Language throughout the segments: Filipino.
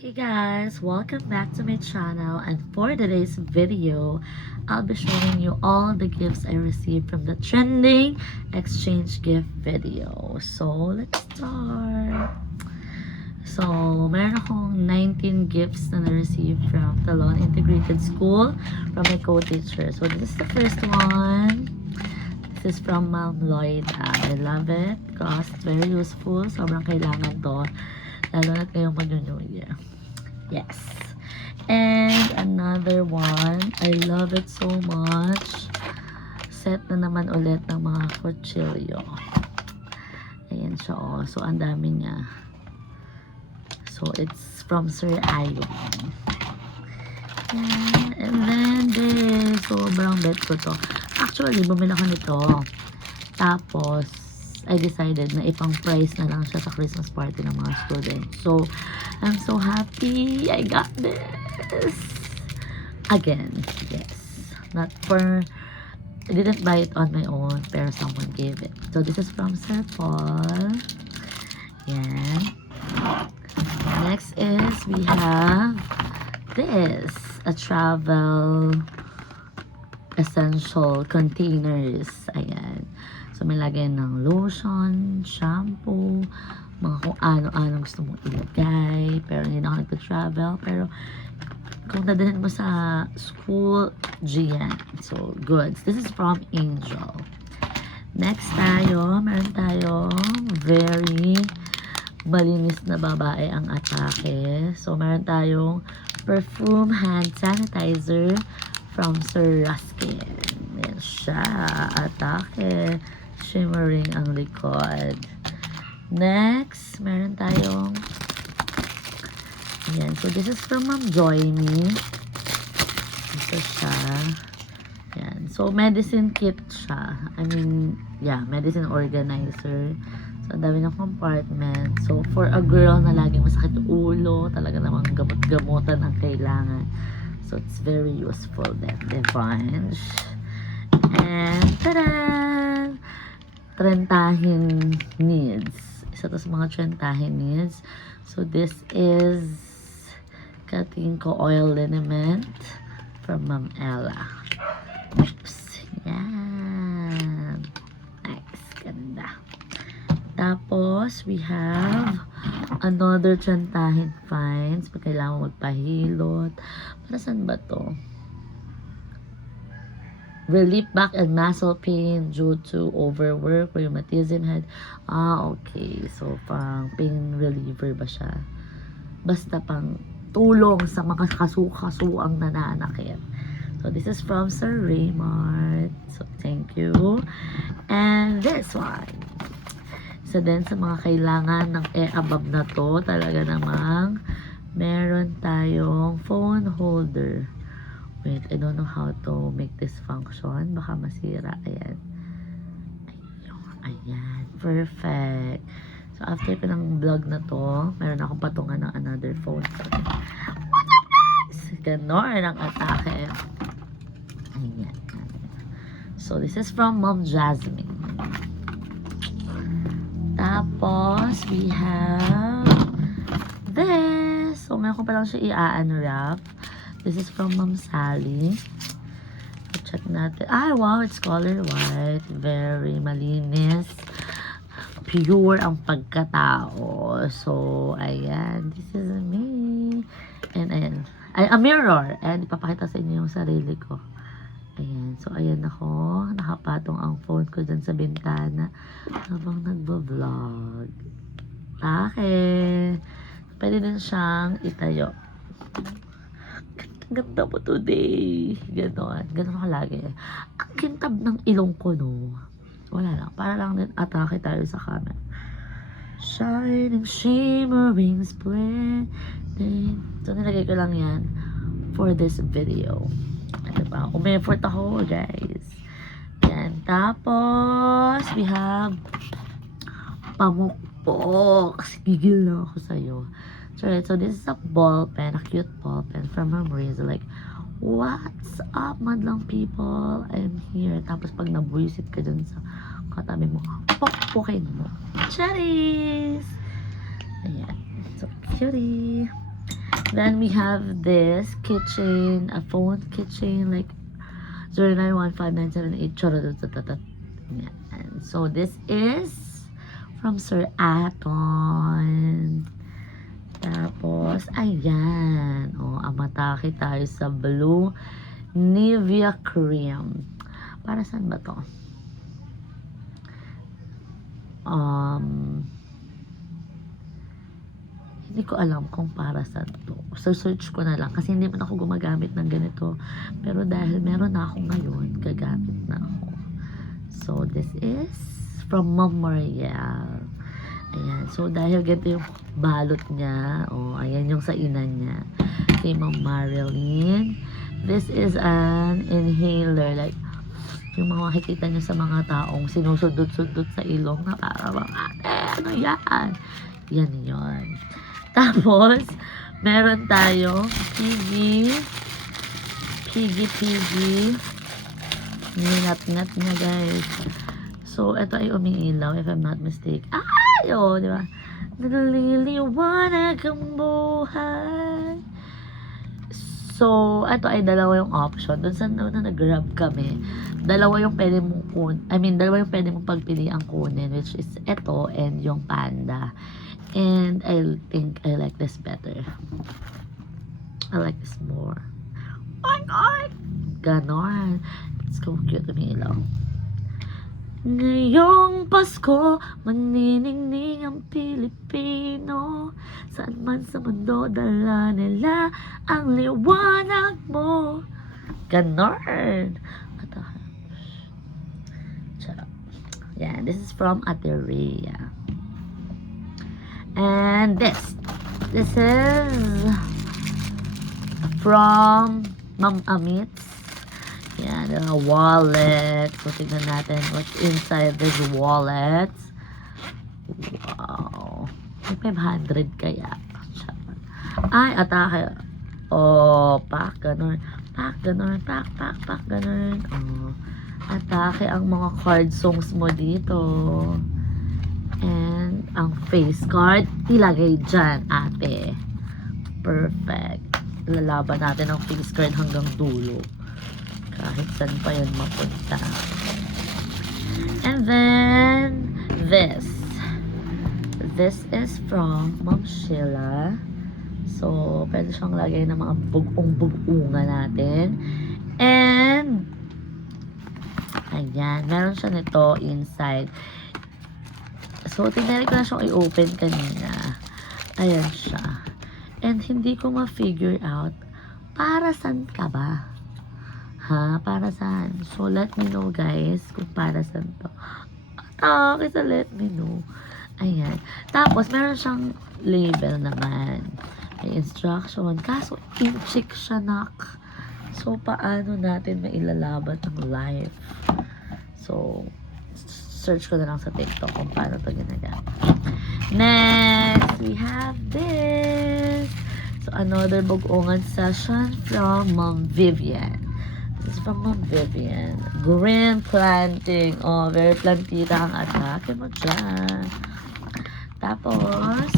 Hey guys, welcome back to my channel, and for today's video, I'll be showing you all the gifts I received from the trending exchange gift video. So, let's start. So, meron akong 19 gifts na na-receive from Talon Integrated School from my co-teacher. So, this is the first one. This is from Ma'am Lloyda. I love it because it's very useful. Sobrang kailangan to. Lalo na ngayong mag-New Year. Yes. And another one. I love it so much. Set na naman ulit ng mga kutsilyo. Ayan siya oh. So, ang dami niya. So, it's from Sir Ayon. Yeah. And then, this. Sobrang bet ko to. Actually, bumili ako nito. Tapos, I decided na ipang price na lang siya sa Christmas party ng mga students. So, I'm so happy I got this. Again, yes. Not for, I didn't buy it on my own, pero someone gave it. So, this is from Sir Paul. Yan. Next is, we have this. A travel essential containers. Ayan. So, may lagay ng lotion, shampoo, mga kung ano-ano gusto mong ilagay. Pero hindi na ako nagpa-travel. Pero, kung dadalhin mo sa school, GN. So, goods. This is from Angel. Next tayo, meron tayong very malinis na babae ang atake. So, meron tayong perfume hand sanitizer from Sir Ruskin. Yan siya. Atake. Shimmering ang likod. Next, meron tayong yan. So, this is from Ma'am Joyny. Ito siya. Yan. So, medicine kit siya. I mean, yeah, medicine organizer. So, ang dami ng compartment. So, for a girl na laging masakit ulo, talaga namang gamot-gamutan ang kailangan. So, it's very useful then. Divine. And, tada! Trentahin needs. Isa to sa mga trentahin needs. So, this is Katingko Oil Liniment from Ma'am Ella. Oops. Yan. Nice. Ganda. Tapos, we have another trentahin finds. Pag kailangan magpahilot. Para saan ba to? Relief back and muscle pain due to overwork, rheumatism head. Okay. So, pang pain reliever ba siya? Basta pang tulong sa mga kasu-kasuang nananakit. So, this is from Sir Raymart. So, thank you. And this one. So, then sa mga kailangan ng above na to, talaga namang meron tayong phone holder. Wait, I don't know how to make this function. Baka masira. Ayan. Ayan. Perfect. So, after ko ng vlog na to, meron akong patungan ng another phone. What's up, guys? Ganon ang atake. Ayan. So, this is from Mom Jasmine. Tapos, we have this. So, meron ko pa lang siya i-unwrap. This is from Ma'am Sally. Check natin. Ay, wow, it's color white. Very malinis. Pure ang pagkatao. So, ayan. This is me. And, ayan. Ay, a mirror. And, ipapakita sa inyo yung sarili ko. Ayan. So, ayan ako. Nakapatong ang phone ko dyan sa bintana habang nagbo-vlog. Okay. Pwede din siyang itayo. Ganda mo today. Ganon. Ganon ako lagi. Ang kintab ng ilong ko, no? Wala lang. Para lang din atake tayo sa camera. Shining, shimmering, splendid. So, nilagay ko lang yan for this video. Ano ba? Umeffort ako, guys. Yan. Tapos, we have pamukpok. Gigil na ako sa'yo. So, this is a ball pen, a cute ball pen from Ma'am Riza. Like, what's up, madlang people? I'm here. Tapos, pag nabuisit ka dyan sa katabi mo, pokpokin mo. Cherries! Ayan. So, cutie. Then we have this keychain, a phone keychain, like 091597 Yan. So this is from Sir Aton. Tapos, ayan. Amatake tayo sa blue Nivea Cream. Para saan ba to? Hindi ko alam kung para saan to. So, search ko na lang. Kasi hindi man ako gumagamit ng ganito. Pero dahil meron na ako ngayon, gagamit na ako. So, this is from Mom Mariel. Ayan. So, dahil ganito yung balot niya. Ayan yung sa ina niya. Kay Mom Marilyn. This is an inhaler. Like, yung mga makikita niyo sa mga taong sinusudot-sudot sa ilong na para bang, ate, ano yan? Yan yun. Tapos, meron tayo Piggy. Ninat-nat niya, guys. So, ito ay umiilaw, if I'm not mistaken. Di ba? Nagliliwanag ang buhay. So, ito ay dalawa yung option. Doon sa nag-grab kami, dalawa yung pwede mong pagpili ang kunin, which is ito and yung panda. And I think I like this better. I like this more. Oink! Ganon. It's so cute, umiilaw. Ngayong Pasko, maniningning ang Pilipino. Saan man sa mundo, dala nila ang liwanag mo. Ganon. Yeah, this is from Ate Rhea. And this is from Ma'am Amit's. Yan, a wallet. So, tignan natin what's inside this wallet. Wow. May 500 kaya. Ay, atake. Pack, ganun. Pack, ganun. Atake ang mga card songs mo dito. And, ang face card, ilagay dyan, ate. Perfect. Lalaban natin ang face card hanggang dulo. Kahit saan pa yan mapunta. And then, this. This is from Ma'am Sheila. So, pwede siyang lagay ng mga bugong-bugunga natin. And, ayan. Meron siya nito inside. So, tinari ko na siyang i-open kanina. Ayan siya. And, hindi ko ma-figure out, para saan ka ba? Para saan? So, let me know, guys, kung para saan to. Kasi let me know. Ayan. Tapos, meron siyang label naman. May instruction. Kaso, in-check siya, nak. So, paano natin mailalaban ang life? So, search ko na lang sa TikTok kung paano ito ginagamit. Next, we have this. So, another bugongan session from Mom Vivian. This is from Mom Vivian. Green planting. Very plantita ang atake mo dyan. Tapos,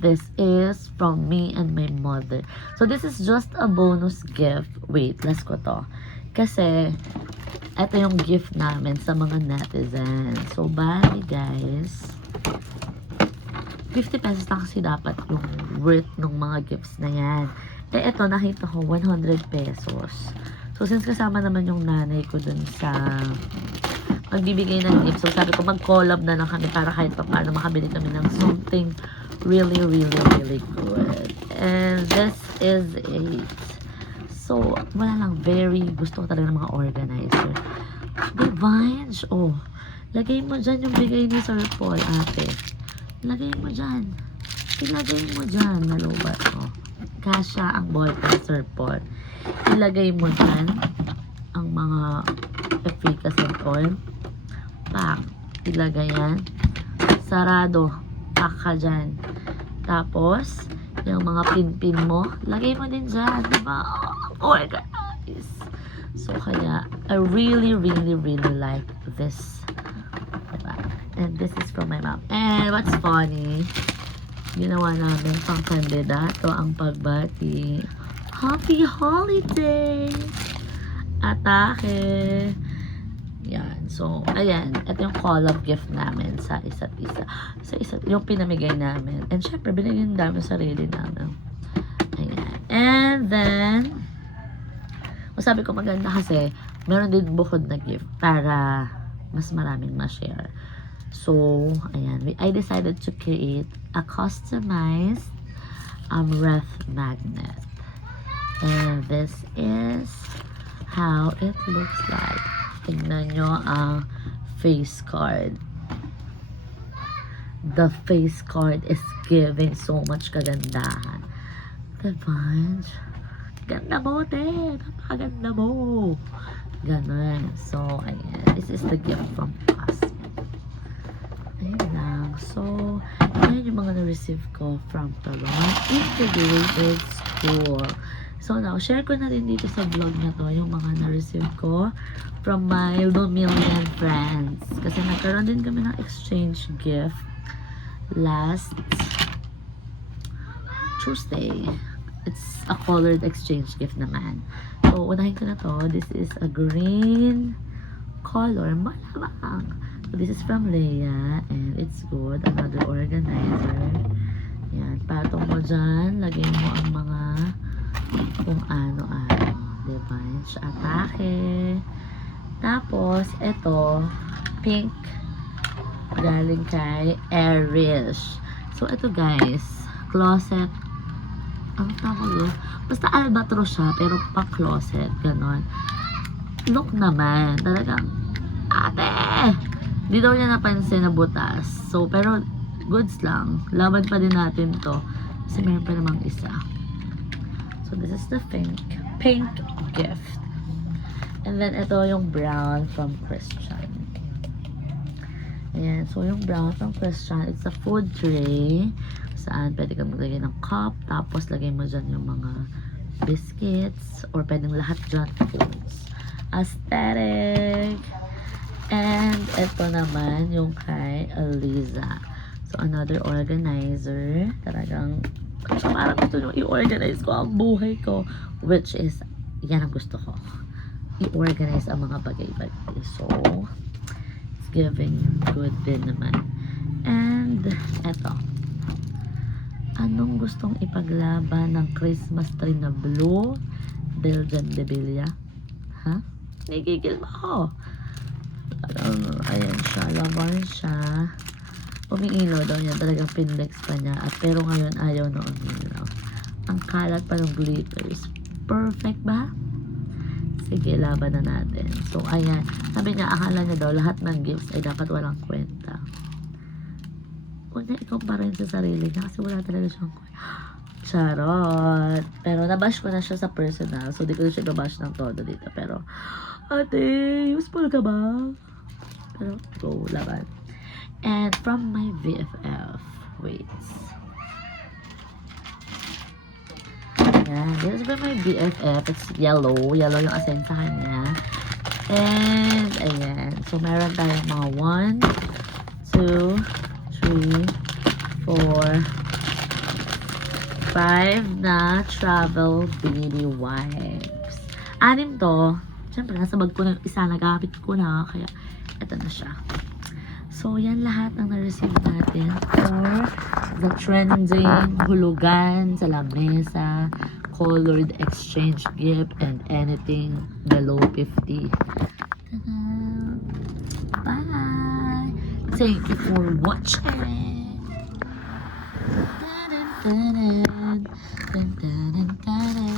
this is from me and my mother. So, this is just a bonus gift. Wait, last ko to. Kasi, ito yung gift namin sa mga netizens. So, bali guys, 50 pesos na kasi dapat yung worth ng mga gifts na yan. Ito, nakita ko, 100 pesos. So, since kasama naman yung nanay ko dun sa magbibigay ng gift, so sabi ko, mag-collab na lang kami para kahit pa paano makabili kami ng something really, really, really good. And this is it. So, wala lang, gusto ko talaga ng mga organizer. Divines, lagay mo dyan yung bigay ni Sir Paul, ate. Lagay mo dyan. Ilagay mo dyan, nalubat, Kasha ang ballpen, Sir Paul. Ilagay mo dyan ang mga efficacy oil. Pak. Ilagay yan. Sarado. Pak ka dyan. Tapos, yung mga pin-pin mo, lagay mo din dyan. Diba? Oh my God, guys. So, kaya, I really, really, really like this. Diba? And this is from my mom. And what's funny, ginawa namin pang kandidato ang pagbati. Happy holiday! Atake! Yan. So, ayan. Ito yung call-up gift namin sa isa't isa. Yung pinamigay namin. And syempre, binigyan namin sarili namin. Ayan. And then, sabi ko maganda kasi, meron din bukod na gift para mas maraming ma-share. So, ayan. I decided to create a customized ref magnet. And this is how it looks like. Tingnan nyo ang face card. The face card is giving so much kagandahan. Diba? Ganda mo, te. Napakaganda mo. Ganun. So, ayan. This is the gift from us. Ayan lang. So, ayan yung mga na-receive ko from Talon Integrated School. So, now, share ko na rin dito sa vlog na to yung mga na-receive ko from my Lumillion friends. Kasi nagkaroon din kami ng exchange gift last Tuesday. It's a colored exchange gift naman. So, unahin ko na to. This is a green color. Malamang. So, this is from Leia. And it's good. Another organizer. Yan. Patong mo dyan. Lagay mo ang mga kung ano-ano. Diba? Atake. Tapos, ito. Pink. Galing kay Airish. So, ito guys. Closet. Ang tawag yun? Basta albatros siya, pero pa-closet. Ganon. Look naman. Talagang, ate! Di daw niya napansin na butas. So, pero, goods lang. Laban pa din natin to. Kasi meron pa namang isa. So, this is the pink gift. And then, ito yung brown from Christian. Ayan. So, yung brown from Christian, it's a food tray. Saan pwede ka maglagay ng cup. Tapos, lagay mo dyan yung mga biscuits. Or pwedeng lahat dyan foods. Aesthetic. And, ito naman yung kay Aliza. So, another organizer. Talagang, parang gusto nyo i-organize ko ang buhay ko. Which is, yan ang gusto ko. I-organize ang mga bagay-bagay. So, it's giving good din naman. And, eto. Anong gustong ipaglaban ng Christmas tree na blue? Belgian Debilia? Ha? Nagigil mo ako. Ayan siya. Laban siya. Umiilaw daw niya. Talagang pinlex pa niya. At pero ngayon ayaw na umiilaw. Ang kalat pa ng glitters. Perfect ba? Sige, laban na natin. So, ayan. Sabi niya, akala niya daw, lahat ng gifts ay dapat walang kwenta. Huwag niya ikumpara yun sa sarili niya kasi wala talaga siyang kwenta. Charot! Pero nabash ko na siya sa personal. So, di ko na siya babash ng todo dito. Pero, ate, useful ka ba? Pero, go, laban. And from my VFF, wait. Ayan, this is from my BFF. It's yellow. Yellow yung assign sa kanya. And, ayan. So, meron tayong mga 1, 2, 3, 4, 5 na travel baby wipes. 6 to. Siyempre, nasa bag ko na yung isa. Nagamit ko na. Kaya, eto na siya. So, yan lahat ang na-receive natin for the trending hulugan sa lamesa, colored exchange gift, and anything below 50. Ta-da! Bye! Thank you for watching! Dun, dun, dun, dun, dun, dun, dun, dun.